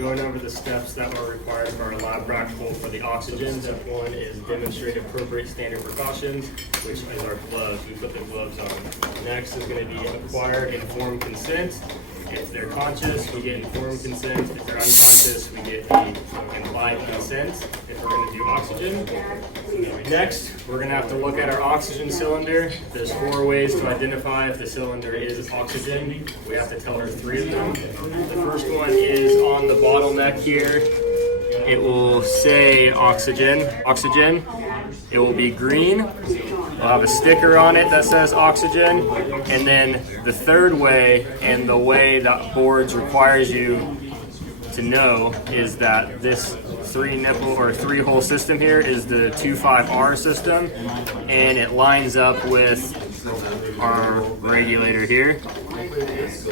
going over the steps that were required for our lab practical for the oxygen. Step 1 is demonstrate appropriate standard precautions, which is our gloves. We put the gloves on. Next is going to be acquired informed consent. If they're conscious, we get informed consent. If they're unconscious, we get the implied consent if we're going to do oxygen. Next, we're going to have to look at our oxygen cylinder. There's 4 ways to identify if the cylinder is oxygen. We have to tell her 3 of them. The first one is on the bottleneck here. It will say oxygen. Oxygen. It will be green. We'll have a sticker on it that says oxygen. And then the third way, and the way that boards requires you to know, is that this 3-nipple or 3-hole system here is the 25R system, and it lines up with our regulator here.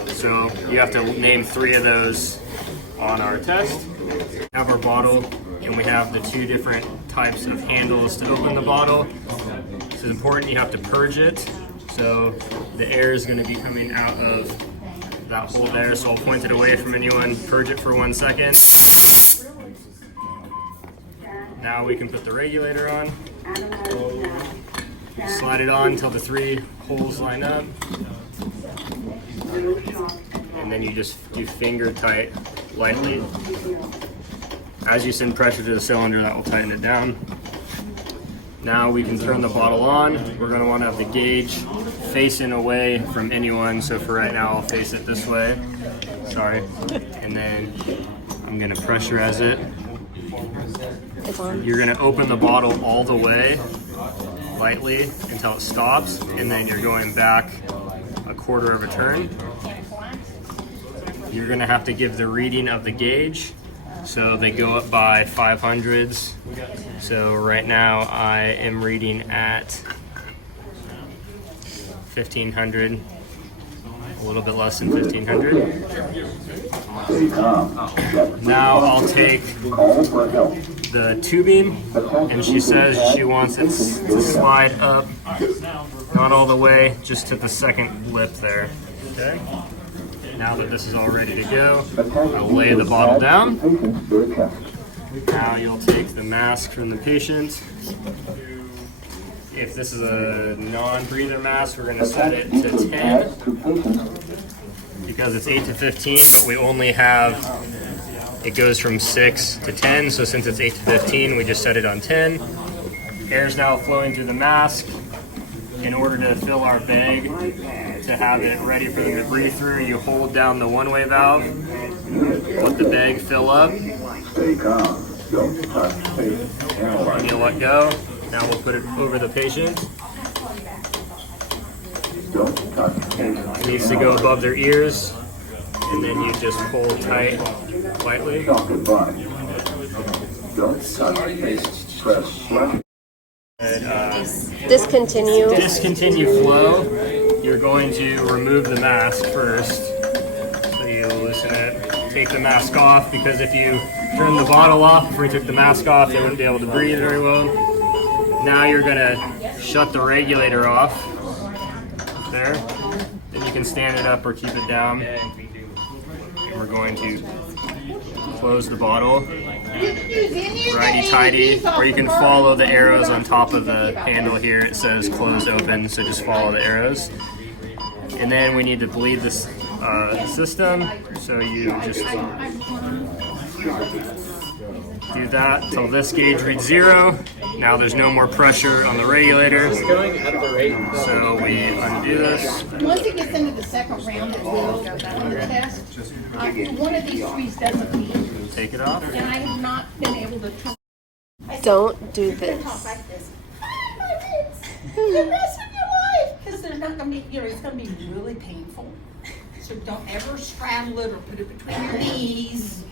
So you have to name 3 of those on our test. We have our bottle, and we have the 2 different types of handles to open the bottle. This is important. You have to purge it, so the air is going to be coming out of that hole there. So I'll point it away from anyone. Purge it for 1 second. Now we can put the regulator on. Slide it on until the 3 holes line up, and then you just do finger tight lightly. As you send pressure to the cylinder, that will tighten it down. Now we can turn the bottle on. We're going to want to have the gauge facing away from anyone. So for right now, I'll face it this way. Sorry. And then I'm going to pressurize it. You're going to open the bottle all the way, lightly, until it stops. And then you're going back a 1/4 of a turn. You're going to have to give the reading of the gauge. So they go up by 500s. So right now I am reading at 1500, a little bit less than 1500. Now I'll take the tubing, and she says she wants it to slide up, not all the way, just to the 2nd lip there. Okay. Now that this is all ready to go, I'll lay the bottle down. Now you'll take the mask from the patient. If this is a non-breather mask, we're going to set it to 10 because it's 8 to 15, but we only have, it goes from 6 to 10, so since it's 8 to 15, we just set it on 10. Air is now flowing through the mask. In order to fill our bag, to have it ready for them to breathe through, you hold down the 1-way valve, let the bag fill up, and you'll let go. Now we'll put it over the patient. It needs to go above their ears, and then you just pull tight, lightly. Discontinue flow. You're going to remove the mask first. So you loosen it, take the mask off, because if you turn the bottle off before you took the mask off, they wouldn't be able to breathe very well. Now you're going to shut the regulator off there. Then you can stand it up or keep it down. And we're going to close the bottle. Righty-tighty, or you can follow the arrows on top of the handle here. It says close open, so just follow the arrows. And then we need to bleed this system, so you just do that until this gauge reads 0. Now there's no more pressure on the regulator, so we undo this. Once it gets into the 2nd round, it will on the test. One of these trees doesn't need. Take it off. And I have not been able to talk. Don't do this. Like this. The rest of your life, because they're not going to be. It's going to be really painful. So don't ever straddle it or put it between your knees.